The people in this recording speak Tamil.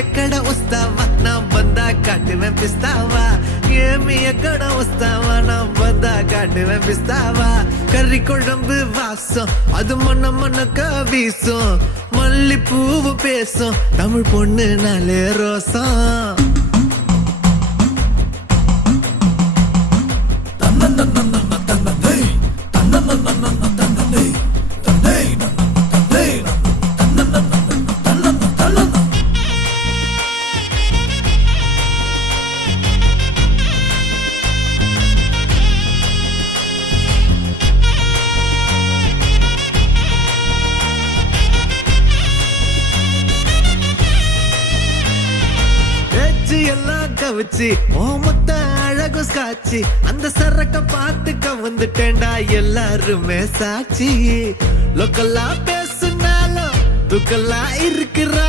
ఎక్కడ వస్తావా నా బందా కాటువే పిస్తావా ఏమి ఎక్కడ వస్తావా నా బందా కాటువే పిస్తావా கறி குழம்பு வாசம் அது மொன்ன மொன்னக்க வீசும் மல்லி பூவு பேசும் தமிழ் பொண்ணு நாளே ரோசம் எல்லாம் கவிச்சு ஓமத்த அழகு காட்சி அந்த சரக்க பாத்துக்க வந்துட்டேன்டா எல்லாருமே சாட்சி லோக்கல்லா பேசுனாலும் துக்கல்லா இருக்கிறா